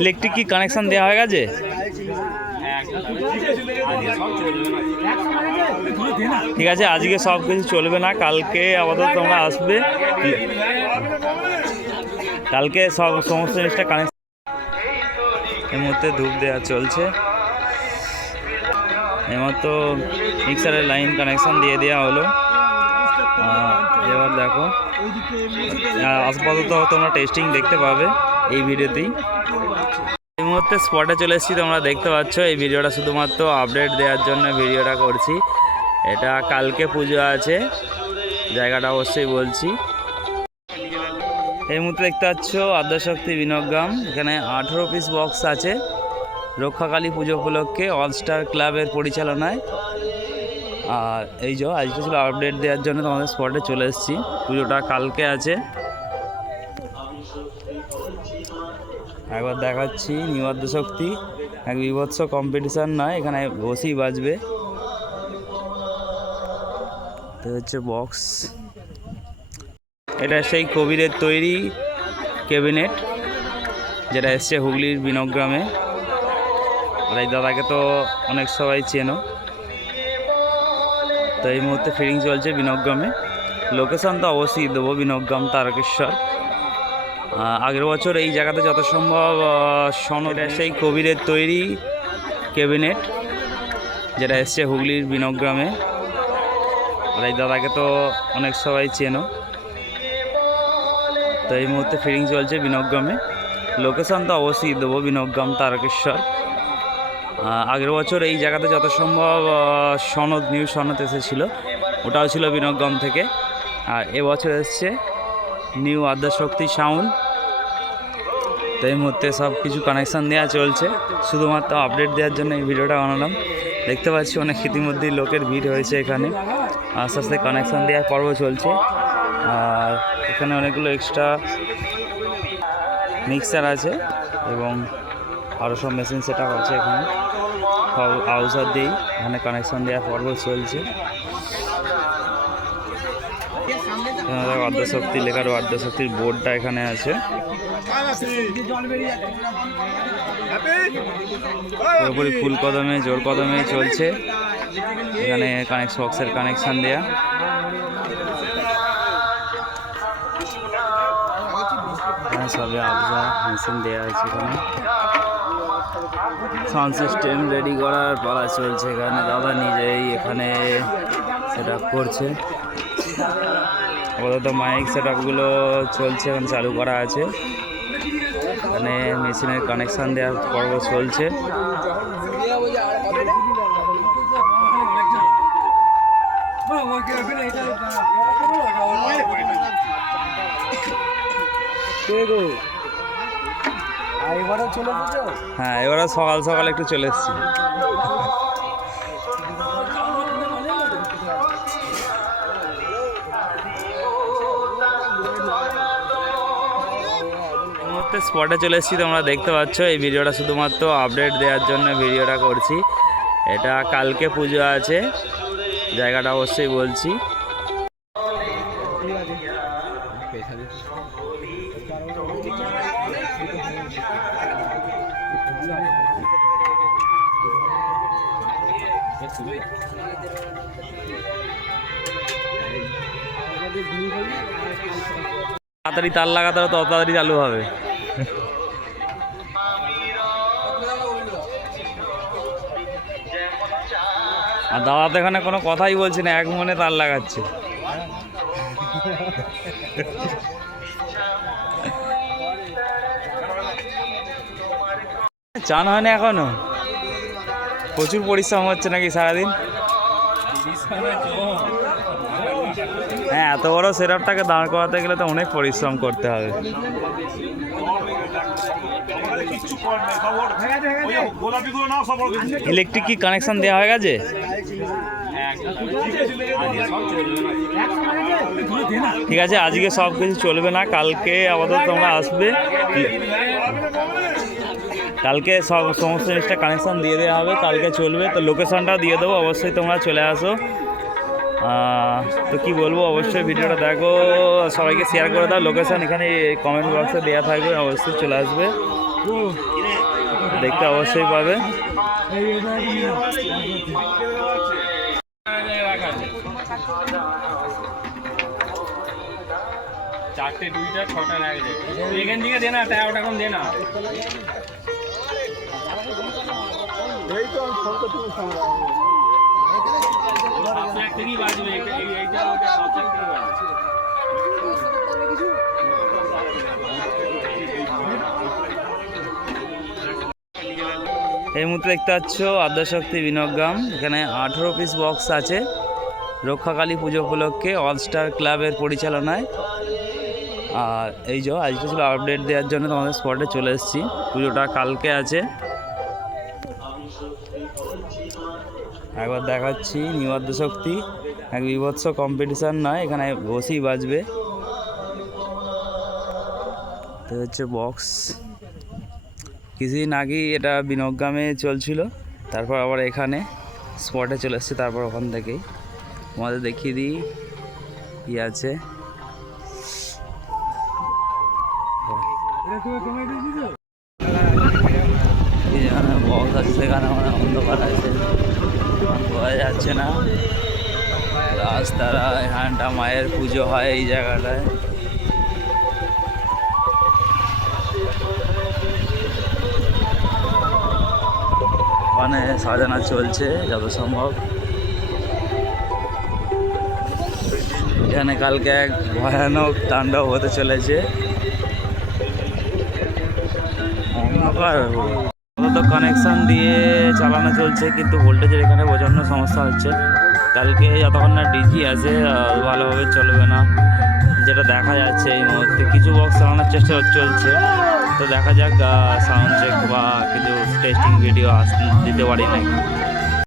Electric কি connection দেওয়া হয়ে গেছে? ঠিক আছে, আজকে সব কিছু চলবে না, কালকে আপাতত তোমরা আসবে। কালকে সব সমস্ত জিনিসটা কানেকশন এই মুহূর্তে ধূপ দেওয়া চলছে। এইমাত্র মিক্সারের লাইন কানেকশন দিয়ে দেওয়া হলো। এবার দেখো আপাতত তোমরা টেস্টিং দেখতে পাবে। এই ভিডিওতেই। এই মুহূর্তে স্পটে চলে এসেছি, তোমরা দেখতে পাচ্ছ, এই ভিডিওটা শুধুমাত্র আপডেট দেওয়ার জন্য ভিডিওটা করছি। এটা কালকে পুজো আছে, জায়গাটা অবশ্যই বলছি। এই মুহূর্তে দেখতে পাচ্ছ, আদ্যশক্তি বিনগ্রাম এখানে আঠেরো পিস বক্স আছে, রক্ষাকালী পুজো উপলক্ষে অল স্টার ক্লাবের পরিচালনায়। আর এই যে, আজকে ছিল আপডেট দেওয়ার জন্য তোমাদের স্পটে চলে এসেছি, পুজোটা কালকে আছে। একবার দেখাচ্ছি নিবাদ্য শক্তি। এক বিভৎস কম্পিটিশান নয়, এখানে বসেই বাজবে। তো হচ্ছে বক্স এটা সেই কবিরের তৈরি ক্যাবিনেট যেটা এসছে হুগলির বিনগ্রামে। আর এই দাদাকে তো অনেক সবাই চেনো। তো এই মুহূর্তে ফিটিং চলছে বিনগ্রামে। লোকেশন তো অবশ্যই দেবো, বিনগ্রাম, তারকেশ্বর। আগের বছর এই জায়গাতে যত সম্ভব সনদের সেই কবিরের তৈরি ক্যাবিনেট, যেটা এসছে হুগলির বিনগ্রামে। আর এই দাদাকে তো অনেক সবাই চেনো। তো এই মুহূর্তে ফিটিং চলছে বিনগ্রামে। লোকেশান তো অবশ্যই দেবো, বিনগ্রাম, তারকেশ্বর। আগের বছর এই জায়গাতে যত সম্ভব সনদ নিউ সনদ এসেছিল। ওটাও ছিল বিনগ্রাম থেকে। আর এবছর এসছে নিউ আদ্যাশক্তি সাউন্ড তো এই মুহূর্তে সব কিছু কানেকশান দেওয়া চলছে। শুধুমাত্র আপডেট দেওয়ার জন্য এই ভিডিওটা বানালাম। দেখতে পাচ্ছি অনেক ইতিমধ্যেই লোকের ভিড় হয়েছে এখানে। আস্তে আস্তে কানেকশান দেওয়ার পর্ব চলছে। আর এখানে অনেকগুলো এক্সট্রা মিক্সার আছে এবং আরও সব মেশিন সেট আছে এখানে। সব আউসার দিয়েই এখানে কানেকশান দেওয়ার পর্ব চলছে এখানে দেখো আদ্যশক্তি লেখার আদ্যশক্তির বোর্ডটা এখানে আছে। পুরোপুরি ফুল কদমে, জোর কদমে চলছে। এখানে কানেক্ট বক্সের কানেকশান দেয়া। সবে আবজা মেশিন দেওয়া আছে এখানে। সাউন্ড সিস্টেম রেডি করার পালা চলছে এখানে। দাদা নিজেই এখানে সেট করছে। আপাতত মাইক সেট আপগুলো চলছে এখন চালু করা আছে। এখানে মেশিনের কানেকশান দেওয়ার পর্ব চলছে। হ্যাঁ এবারে সকাল সকাল একটু চলে এসেছি। মুহূর্তে স্পটে চলে এসেছি, তোমরা দেখতে পাচ্ছ। এই ভিডিওটা শুধুমাত্র আপডেট দেওয়ার জন্য ভিডিওটা করছি। এটা কালকে পুজো আছে, জায়গাটা অবশ্যই বলছি। তাড়াতাড়ি, তার লাগাতে হবে তত তাড়াতাড়ি চালু হবে। আর দাদা তো এখানে কোনো কথাই বলছে না, এক মনে তার লাগাচ্ছে। চান হয় না এখনও? প্রচুর পরিশ্রম হচ্ছে নাকি সারাদিন? হ্যাঁ এত বড় সেটআপটাকে দাঁড় করাতে গেলে তো অনেক পরিশ্রম করতে হবে। ইলেকট্রিক কি কানেকশন দেওয়া হয়ে গেছে? ঠিক আছে, আজকে সব কিছু চলবে না, কালকে আপাতত তোমরা আসবে। কালকে সব সমস্ত জিনিসটা কানেকশন দিয়ে দেওয়া হবে, কালকে চলবে। তো লোকেশনটাও দিয়ে দেবো, অবশ্যই তোমরা চলে আসো। তো কি বলব অবশ্যই ভিডিওটা দেখো সবাইকে শেয়ার করে দাও লোকেশন এখানে কমেন্ট বক্সে দেওয়া থাকবে অবশ্যই চলে আসবে। দেখতে অবশ্যই পাবে। চারটে দুইটা ছটা লাগে। এখান থেকে দে না এখন দে না। এই তো আমি ফোন করতে এই মুহূর্তে দেখতে পাচ্ছ আদ্যাশক্তি বিনগ্রাম এখানে আঠেরো পিস বক্স আছে। রক্ষাকালী পুজো উপলক্ষে অল স্টার ক্লাবের পরিচালনায়। আর এই যে, আজকে ছিল আপডেট দেওয়ার জন্য তোমাদের স্পটে চলে এসেছি। পুজোটা কালকে আছে। একবার দেখাচ্ছি নিউ শক্তি। এক বিভৎস কম্পিটিশান নয়, এখানে বসেই বাজবে। তো হচ্ছে বক্স কিছুদিন আগেই এটা বিনগ্রামে চলছিল, তারপর আবার এখানে স্পটে চলে এসছে, তারপর ওখান থেকেই। তোমাদের দেখিয়ে দিই কী আছে। বক্স আছে, সেখানে মানে অন্ধকার আছে। বোঝা যাচ্ছে না। রাস্তারা এখানটা মায়ের পুজো হয় এই জায়গাটায়। মানে সাজানো চলছে যত সম্ভব। এখানে কালকে এক ভয়ানক তাণ্ডব হতে চলেছে। অন্ধকার তো কানেকশান দিয়ে চালানো চলছে, কিন্তু ভোল্টেজের এখানে প্রচণ্ড সমস্যা হচ্ছে। কালকে যতক্ষণ না ডিজি আছে ভালোভাবে চলবে না। যেটা দেখা যাচ্ছে এই মুহূর্তে, কিছু বক্স চালানোর চেষ্টা চলছে। তো দেখা যাক সাউন্ড চেক বা কিছু টেস্টিং ভিডিও আস দিতে পারি নাকি।